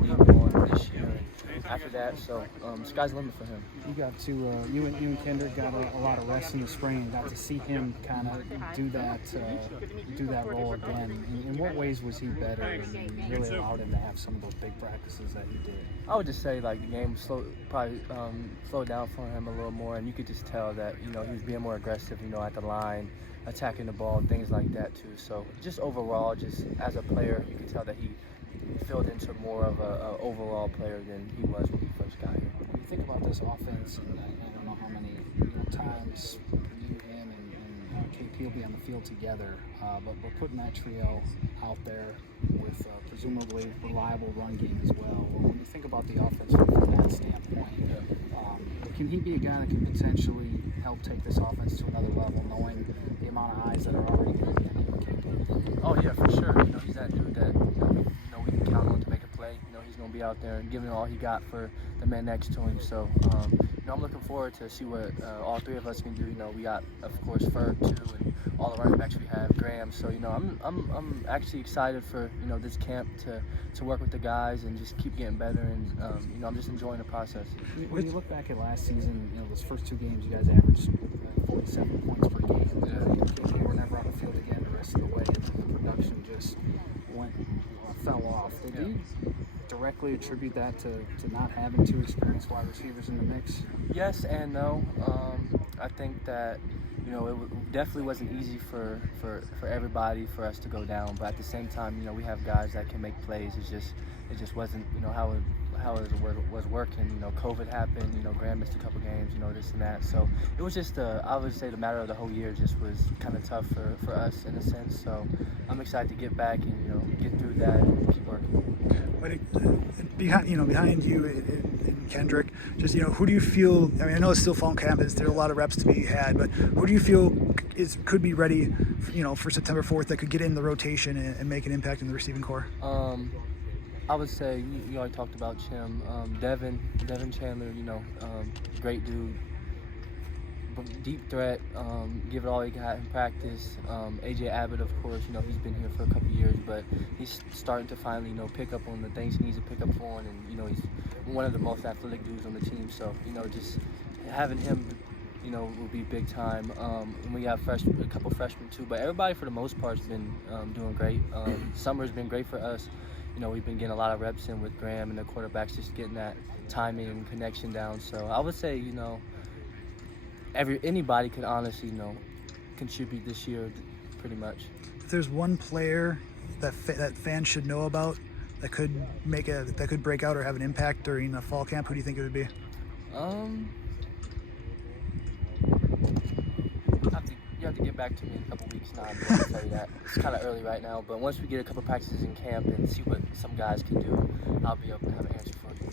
lead on this year and after that. So sky's the limit for him. You got to you and Kendrick got a lot of rest in the spring and got to see him kind of do that role again. In what ways was he better and really allowed him to have some of those big practices that he did? I would just say like the game probably slowed down for him a little more, and you could just tell that he was being more aggressive, at the line, attacking the ball, things like that too. So just overall, just as a player, you could tell that he filled into more of a overall player than he was when he first got here. When you think about this offense, and I don't know how many times you, him, and KP will be on the field together, but we're putting that trio out there with presumably reliable run game as well. When you think about the offense from that standpoint, can he be a guy that can potentially help take this offense to another level, knowing the amount of eyes that are already going to be on you and KP? Oh yeah, for sure. He's that dude that we can count on to make a play. He's going to be out there and giving all he got for the man next to him. So I'm looking forward to see what all three of us can do. We got, of course, Ferg too, and all the running backs we have, Graham. So I'm actually excited for this camp to work with the guys and just keep getting better. And I'm just enjoying the process. When you look back at last season, those first two games, you guys averaged 47 points per game. You were never on the field again the rest of the way. The production just fell off. Did you directly attribute that to not having two experienced wide receivers in the mix? Yes and no. I think that it definitely wasn't easy for everybody for us to go down, but at the same time, we have guys that can make plays. It just wasn't how it was working. COVID happened. Graham missed a couple games. This and that. So it was just I would say the matter of the whole year just was kind of tough for us in a sense. So I'm excited to get back and get through that and keep working. But behind you and Kendrick, just who do you feel? I mean, I know it's still fall camp. There's a lot of reps to be had, but who do you feel could be ready, for September 4th that could get in the rotation and make an impact in the receiving corps? I would say you already talked about Chim, Devin Chandler. Great dude, deep threat. Give it all he got in practice. AJ Abbott, of course, he's been here for a couple years, but he's starting to finally pick up on the things he needs to pick up on, and he's one of the most athletic dudes on the team. So just having him will be big time. And we have a couple freshmen too, but everybody for the most part has been doing great. Summer's been great for us. We've been getting a lot of reps in with Graham and the quarterbacks, just getting that timing and connection down. So I would say, anybody could honestly, contribute this year, pretty much. If there's one player that fans should know about that could break out or have an impact during a fall camp, who do you think it would be? You have to get back to me in a couple weeks now. I'm going to tell you that. It's kind of early right now, but once we get a couple practices in camp and see what some guys can do, I'll be able to have an answer for you.